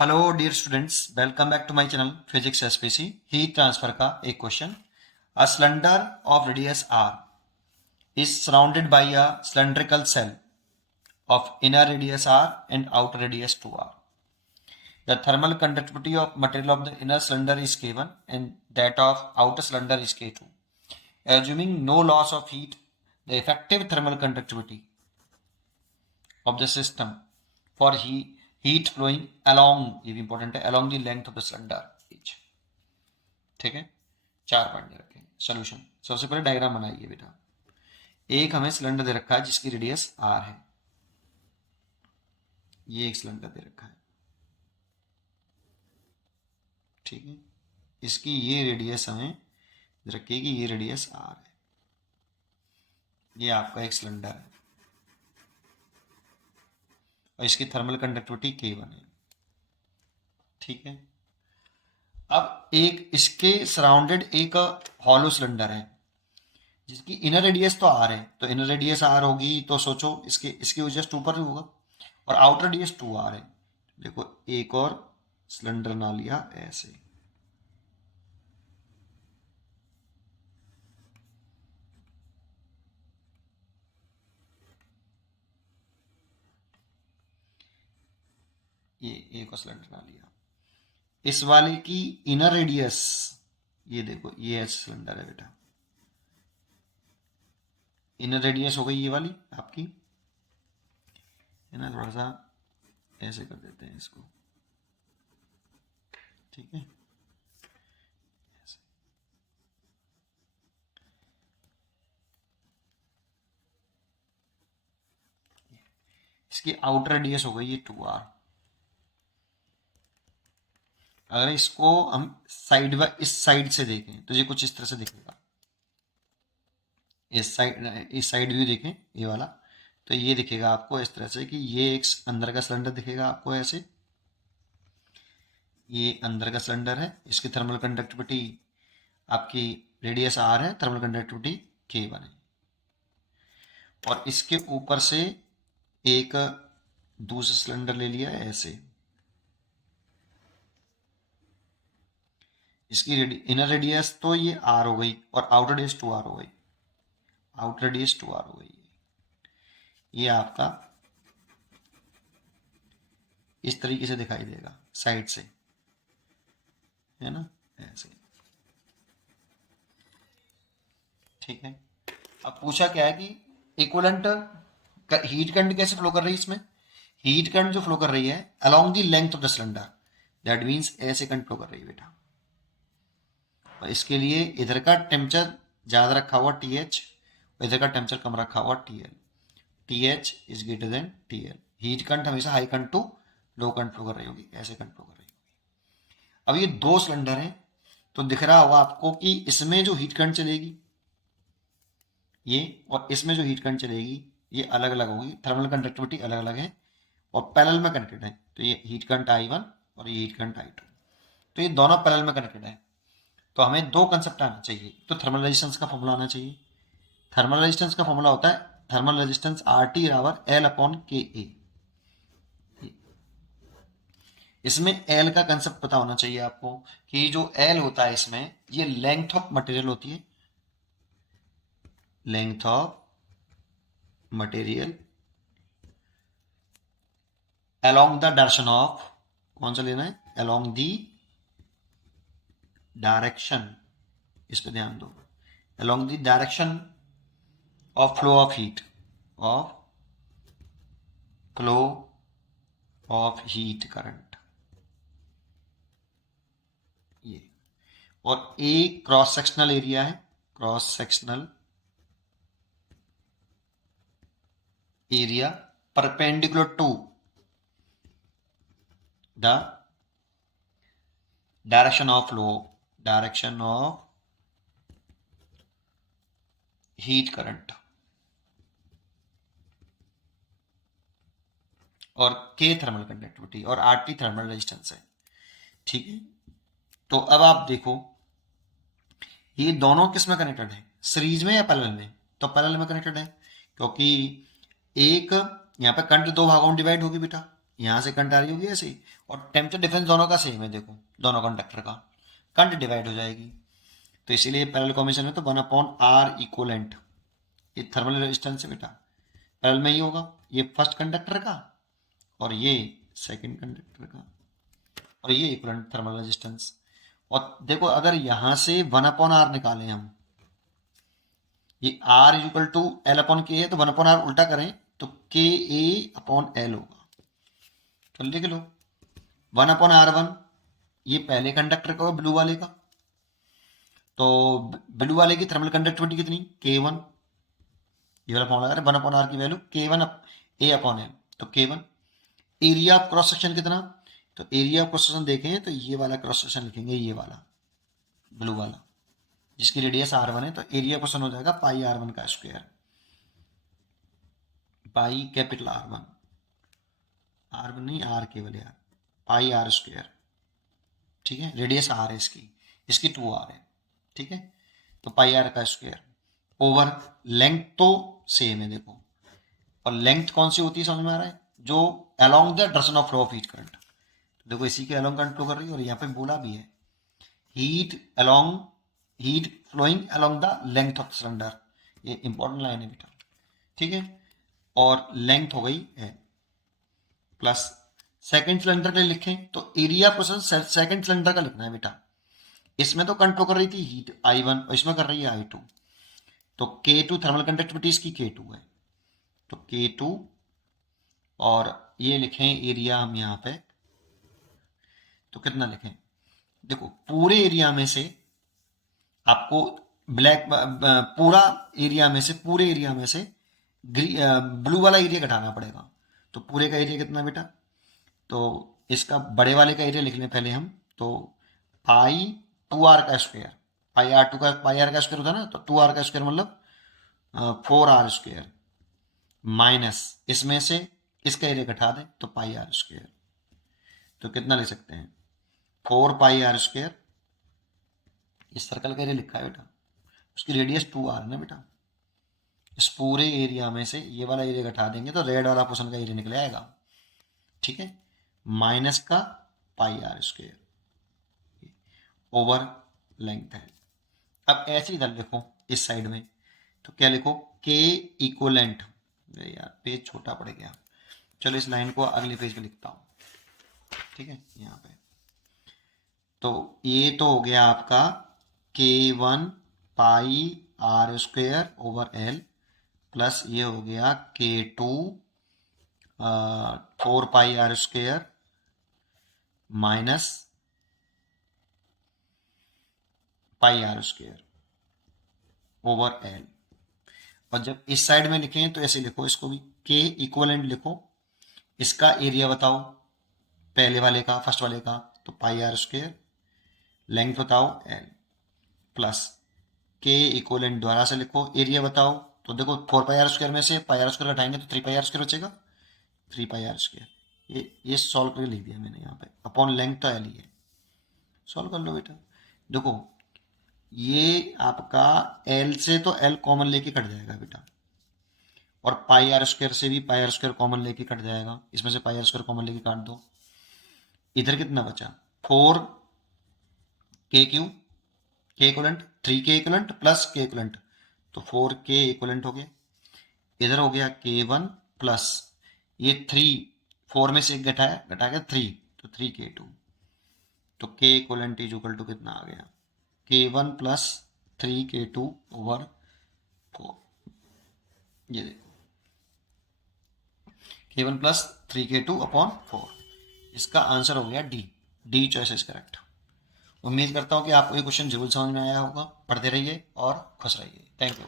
Hello dear students, welcome back to my channel physics SPC. Heat transfer का एक क्वेश्चन। A cylinder of radius R is surrounded by a cylindrical shell of inner radius R and outer radius 2r. The thermal conductivity of material of the inner cylinder is K1 and that of outer cylinder is K2. Assuming no loss of heat, the effective thermal conductivity of the system for heat flowing along, ये भी important है, along the length of the cylinder is. ठीक है, 4 point दे रखे हैं। Solution, सबसे पहले diagram बनाइए बेटा। एक हमें सिलेंडर दे रखा है जिसकी रेडियस आर है, ये एक सिलेंडर दे रखा है, ठीक है। इसकी ये रेडियस हमें दे रखी है कि ये रेडियस आर है, ये आपका एक सिलेंडर है और इसकी थर्मल कंडक्टिविटी K1 है, ठीक है। अब एक इसके सराउंडेड एक हॉलो सिलेंडर है जिसकी इनर रेडियस तो आर है, तो इनर रेडियस आर होगी तो सोचो इसकी वजह से 2 पर होगा और आउटर रेडियस 2r है। देखो एक और सिलेंडर ना लिया ऐसे, ये एक और सिलेंडर ना लिया। इस वाले की इनर रेडियस, ये देखो ये ऐसे सिलेंडर है बेटा, इनर रेडियस हो गई ये वाली आपकी, है ना। थोड़ा सा ऐसे कर देते हैं इसको, ठीक है। इसकी आउटर रेडियस हो गई ये 2r। अगर इसको हम साइड बाय इस साइड से देखें तो ये कुछ इस तरह से दिखेगा। इस साइड व्यू देखें ये वाला, तो ये दिखेगा आपको इस तरह से कि ये एक अंदर का सिलेंडर दिखेगा आपको ऐसे, ये अंदर का सिलेंडर है, इसकी थर्मल कंडक्टिविटी आपकी रेडियस आर है, थर्मल कंडक्टिविटी K1 है, और इसके ऊपर से एक दूसरा सिलेंडर ले लिया है ऐसे, इसकी इनर रेडियस तो ये आर हो गई और आउटर रेडियस 2r हो गई, आउटर रेडियस 2r हो गई। ये आपका इस तरीके से दिखाई देगा साइड से, है ना, ऐसे, ठीक है। अब पूछा क्या है कि इक्विवेलेंट हीट करंट कैसे फ्लो कर रही है। इसमें हीट करंट जो फ्लो कर रही है along the length of the cylinder, that means ऐसे करंट फ्लो कर रही है बेटा। और इसके लिए इधर का टेम्परेचर ज़्यादा रखा हुआ TH और इधर का टेम्परेचर कम रखा हुआ TL। TH is greater than TL। Heat current हमेशा high current to low current flow कर रही होगी, ऐसे करंट फ्लो कर रही होगी। अब ये दो सिलेंडर हैं तो दिख रहा होगा आपको कि इसमें जो हीट करंट चलेगी ये, और इसमें जो हीट करंट चलेगी ये अलग अलग होगी, थर्मल कंडक्टिविटी अलग अलग है और पैरेलल में कनेक्टेड है। तो ये हीट करंट I1 और ये हीट करंट I2, तो ये दोनों पैरेलल में कनेक्टेड है। तो हमें दो कंसेप्ट आना चाहिए। तो थर्मल रेजिस्टेंस का फॉर्मूला आना चाहिए। थर्मल रेजिस्टेंस का फॉर्मूला होता है थर्मल रेजिस्टेंस RT बराबर L/KA। इसमें L का कंसेप्ट पता होना चाहिए आपको कि जो L होता है इसमें ये लेंथ ऑफ मटेरियल होती है, length of material along the direction of, कौन सा लेना है, अलोंग द डायरेक्शन, इस पे ध्यान दो, along the direction of flow of heat, of flow of heat current, ये। और ए क्रॉस सेक्शनल एरिया है, cross sectional area perpendicular to the direction of flow, direction of heat current, और K thermal conductivity और RT thermal resistance है, ठीक है। तो अब आप देखो ये दोनों किस में कनेक्टेड है, सीरीज में या पैरेलल में। तो पैरेलल में कनेक्टेड है क्योंकि एक यहाँ पे करंट दो भागों में डिवाइड होगी बेटा, यहाँ से करंट आ रही होगी ऐसे, और टेम्परेचर डिफरेंस दोनों का सेम है, देखो दोनों कंडक्टर का, करंट डिवाइड हो जाएगी। तो इसीलिए पैरेलल कॉम्बिनेशन में तो 1/r इक्वलेंट, ये थर्मल रेजिस्टेंस है बेटा, पैरेलल में ही होगा, ये फर्स्ट कंडक्टर का और ये सेकंड कंडक्टर का, और ये इक्वलेंट थर्मल रेजिस्टेंस। और देखो अगर यहां से 1/r निकालें हम, ये r equal to L upon K है, तो 1/r उल्टा करें तो के ए अपॉन एल होगा। तो लिख लो 1/r1, ये पहले कंडक्टर का ब्लू वाले का, तो ब्लू वाले की थर्मल कंडक्टिविटी कितनी, K1, ये वाला फॉर्मूला लगा रहे 1/r की value K1 A upon L, तो K1। Area of cross section कितना, तो एरिया ऑफ क्रॉस सेक्शन देखें तो ये वाला क्रॉस सेक्शन लिखेंगे, ये वाला ब्लू वाला जिसकी रेडियस r1 है, तो एरिया क्वेश्चन हो जाएगा पाई r1 का square, pi capital R1, R1 नहीं R केवल यार, पाई r स्क्वायर, ठीक है, रेडियस r है इसकी, इसकी 2r है, ठीक है, तो पाई r का स्क्वायर ओवर लेंथ तो सेम है देखो, और लेंथ कौन सी होती है समझ में आ रहा है, जो along the direction of flow of heat current. तो देखो इसी के अलोंग करंट फ्लो कर रही है, और यहाँ पे बोला भी है heat flowing along the length of cylinder, ये इंपॉर्टेंट लाइन है बेटा, ठीक है, और लेंथ हो गई है प्लस सेकंड सिलेंडर के लिए लिखें तो एरिया प्रोसेस सेकंड सिलेंडर का लिखना है बेटा, इसमें तो कंट्रोल कर रही थी हीट I1 और इसमें कर रही है I2, तो K2 थर्मल कंडक्टिविटी इसकी K2 है, तो K2, और ये लिखें एरिया हम यहाँ पे, तो कितना लिखें, देखो पूरे एरिया में से आपको पूरा एरिया में से, पूरे एरिया में से ब्लू वाला एरिया घटाना पड़ेगा, तो पूरे का एरिया कितना बेटा, तो इसका बड़े वाले का एरिया लिख लें पहले हम, तो पाई 2r का स्क्वायर, पाई आर का स्क्वायर होता है ना, तो 2r का स्क्वायर मतलब 4r स्क्वायर, माइनस इसमें से इसका एरिया घटा दें तो पाई r स्क्वायर, तो कितना ले सकते हैं 4 पाई r स्क्वायर, इस सर्कल का एरिया लिखा है बेटा, उसकी रेडियस 2r ना बेटा, इस पूरे एरिया में से ये वाला एरिया घटा देंगे तो रेड वाला पोर्शन का एरिया निकल आएगा, ठीक है, माइनस का पाई r स्क्वायर ओवर लेंथ है। अब ऐसे इधर लिखो इस साइड में, तो क्या लिखो K इक्वलेंट, यार पेज छोटा पड़ गया, चलो इस लाइन को अगले पेज पे लिखता हूँ, ठीक है, यहाँ पे, तो ये तो हो गया आपका K1 पाई r square over L, plus ये हो गया K2 4 पाई r square minus pi r square over L। और जब इस साइड में लिखें तो ऐसे लिखो इसको भी, K इक्वलेंट लिखो, इसका एरिया बताओ पहले वाले का, फर्स्ट वाले का, तो पाई r स्क्वायर, लेंथ बताओ L, प्लस K इक्वलेंट द्वारा से लिखो, एरिया बताओ, तो देखो 4 पाई r स्क्वायर में से पाई r स्क्वायर हटाएंगे तो 3 पाई r स्क्वायर बचेगा, 3 पाई r स्क्वायर, ये सॉल्व करके लिख दिया मैंने यहाँ पे, अपॉन लेंथ तो L ही है, सॉल्व कर लो बेटा। देखो ये आपका L से तो L कॉमन लेके कट जाएगा बेटा, और पाई r स्क्वायर से भी पाई r स्क्वायर कॉमन लेके कट जाएगा, इसमें से पाई r स्क्वायर कॉमन लेके काट दो, इधर कितना बचा 4 K Q, K equivalent 3K equivalent plus K equivalent, तो 4K इक्वलेंट हो गया, इधर हो गया K1 प्लस ये 4 में से एक घटा के 3, तो 3K2, तो K equivalent is equal to कितना आ गया K1 प्लस 3K2 ओवर 4, ये देखो K1 प्लस 3K2 अपॉन 4, इसका आंसर हो गया डी चॉइस इज करेक्ट। उम्मीद करता हूँ कि आपको ये क्वेश्चन जरूर समझ में आया होगा, पढ़ते रहिए और खुश रहिए, थैंक यू।